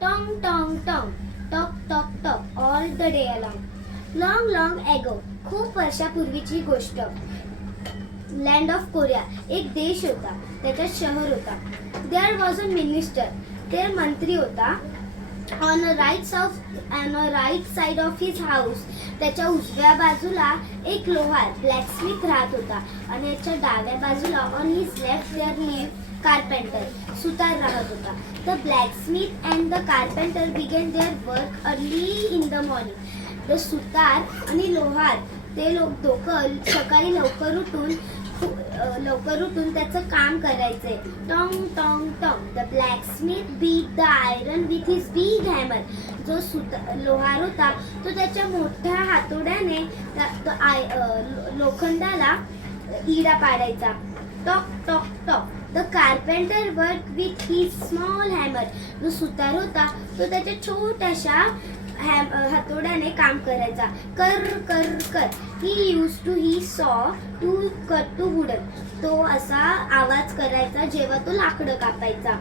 Tong tong tong, talk talk talk all the day along. Long long एगो, खूप वर्षापूर्वीची गोष्ट. लँड ऑफ कोरिया, एक देश होता, त्याच्यात शहर होता. देअर वॉज अ मिनिस्टर, ते मंत्री होता. On a right side of his house, त्याच्या उजव्या बाजूला एक लोहार ब्लॅकस्मिथ राहत होता आणि याच्या डाव्या बाजूला on his left there live carpenter, सुतार राहत होता. The blacksmith and the carpenter begin their work early in the morning. The सुतार आणि लोहार ते दोघं सकाळी लवकर उठून त्याचं काम करायचे. Tong tong tong, the blacksmith beat the iron with his big hammer. जो लोहार होता तो त्याच्या मोठ्या हातोड्याने लोखंडाला इडा पाडायचा. Tock talk tock, the carpenter work with his small hammer. जो सुतार होता तो त्याच्या छोट्याशा हातोड्याने काम करायचा. कर कर कर, he saw to cut to wooden. तो असा आवाज करायचा जेव्हा तो लाकडं कापायचा.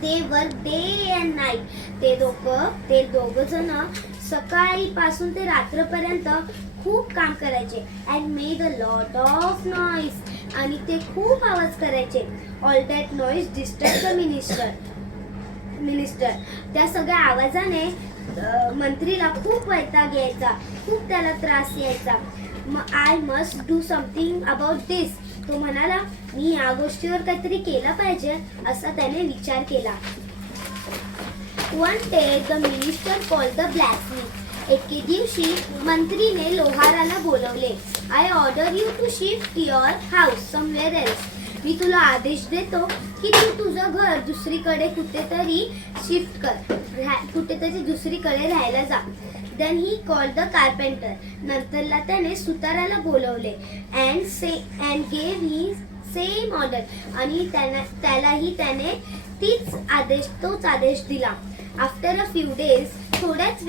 They work day and night. ते दोघ जण सकाळीपासून ते रात्रपर्यंत खूप काम करायचे. And made a lot of noise, आणि ते खूप आवाज करायचे. All that noise disturb the minister. त्या सगळ्या आवाजाने मंत्रीला खूप वैताग यायचा, खूप त्याला त्रास यायचा. I must do something about this. तो म्हणाला, मी या गोष्टीवर काहीतरी केलं पाहिजे, असा त्याने विचार केला. One day the minister call the blacksmith. एके दिवशी मंत्रीने लोहाराला बोलवले. I order you to shift your house somewhere else. मी तुला आदेश देतो की तू तुझं घर दुसरीकडे कुठेतरी शिफ्ट कर, कुठेतरी दुसरीकडे राहायला जा. Then he call the carpenter. नंतरला त्याने सुताराला बोलवले. And gave he same order. आणि त्यालाही त्याने तोच आदेश दिला. आफ्टर अ फ्यू डेज, थोड्याच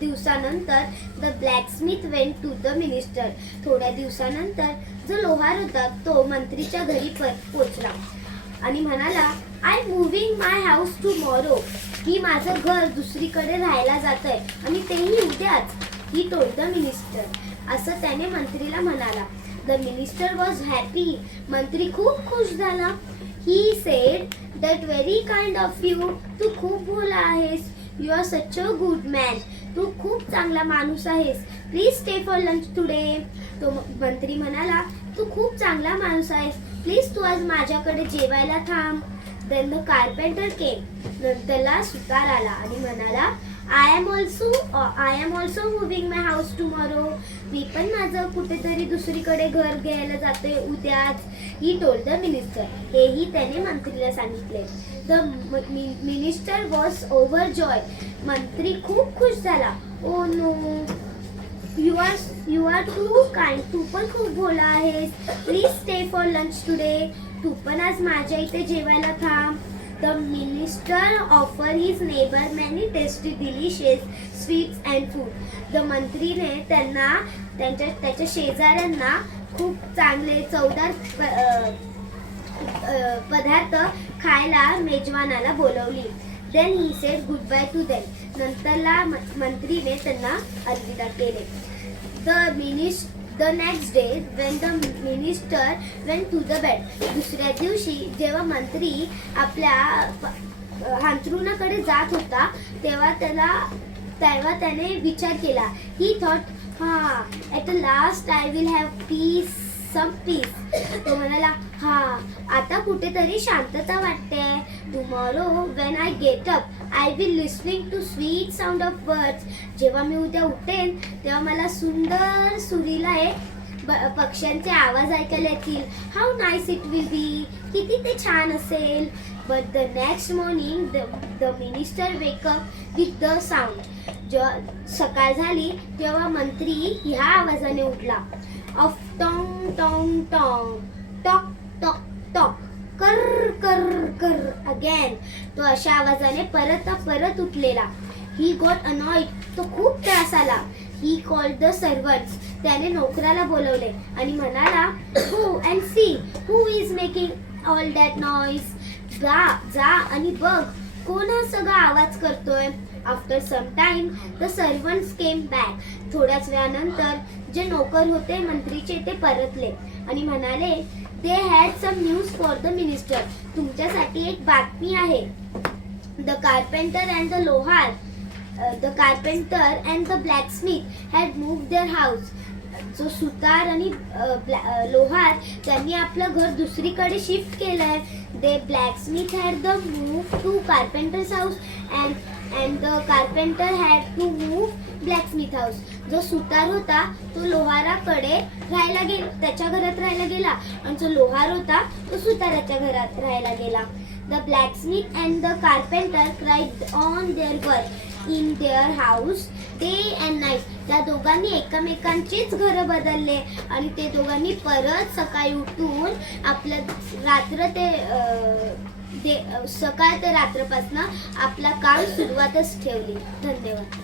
दिवसानंतर the blacksmith went to the minister. थोड्या दिवसानंतर जो लोहार होता तो मंत्रीच्या घरी पोचला आणि म्हणाला, I moving my house tomorrow. मी माझं घर दुसरीकडे राहायला जातोय आणि तेही उद्याच. He told the minister. असं त्याने मंत्रीला म्हणाला. The minister was happy. मंत्री खूप खुश झाला. He said, that very kind of you. तू खूप भोळा आहेस. You are such a good man. तू खूप चांगला माणूस आहेस. Please stay for lunch today. तो मंत्री म्हणाला, तू खूप चांगला माणूस आहेस. प्लीज तू आज माझ्याकडे जेवायला थांब. Then the carpenter came. नंतरला सुतार आला आणि म्हणाला, I am also moving my house tomorrow. मी पण माझं कुठेतरी दुसरीकडे घर घ्यायला जातोय उद्याच. He told the minister. हेही त्याने मंत्रीला सांगितले. The minister was overjoyed. मंत्री खूप खुश झाला. Oh no, you are too kind. तू पण खूप भोळा आहेस. Please stay for lunch today. तू पण आज माझ्या इथे जेवायला थांब. The minister offer his neighbour many tasty delicious sweets and food. The मंत्रीने त्याच्या शेजाऱ्यांना खूप चांगले चवदार पदार्थ खायला मेजवानाला बोलवली. Then he said goodbye to them. नंतरला मंत्रीने त्यांना अलविदा केले. The next day when the minister went to the bed. दुसऱ्या दिवशी जेव्हा मंत्री आपल्या अंथरुणाकडे जात होता तेव्हा त्याने विचार केला. ही thought, at last I will have peace, some peace. तो म्हणाला, आता कुठेतरी शांतता वाटते. Tomorrow when I get up, I will listening to sweet sound of birds. जेव्हा मी उद्या उठेन तेव्हा मला सुंदर सुरीला पक्ष्यांचे आवाज ऐकायला येतील. How nice it will be. किती ते छान असेल. But the next morning the minister wake up with the sound. सकाळ झाली तेव्हा मंत्री ह्या आवाजाने उठला. ऑफ टॉंग टॉंग टॉंग, टॉक टॉक टॉक, कर कर कर अगेन. तो अशा आवाजाने परत उठलेला. He got annoyed. तो खूप त्रास आला. He called the servants. त्याने नोकराला बोलवले आणि म्हणाला, go and see who is making all that noise. जा आणि बघ कोण हा सगळा आवाज करतोय. After some time the servants came back. थोड्याच वेळानंतर जे नोकर होते मंत्रीचे ते परतले आणि म्हणाले, they had some news for the minister. तुमच्यासाठी एक बातमी आहे. द कारपेंटर अँड द लोहार and the blacksmith had moved their house. जो सुतार आणि लोहार त्यांनी आपलं घर दुसरीकडे शिफ्ट केलंय. They blacksmith had the move to carpenter's house and the carpenter had to move blacksmith house. जो सुतार होता तो लोहाराकडे राहायला गेला, त्याच्या घरात राहायला गेला, आणि जो लोहार होता तो सुताराच्या घरात राहायला गेला. The blacksmith and the carpenter cried on their work in their house day and night. त्या दोघांनी एकमेकांचीच घरं बदलले आणि ते दोघांनी परत सकाळी उठून आपलं सकाळ ते रात्रपासून आपलं काम सुरुवातच ठेवली. धन्यवाद.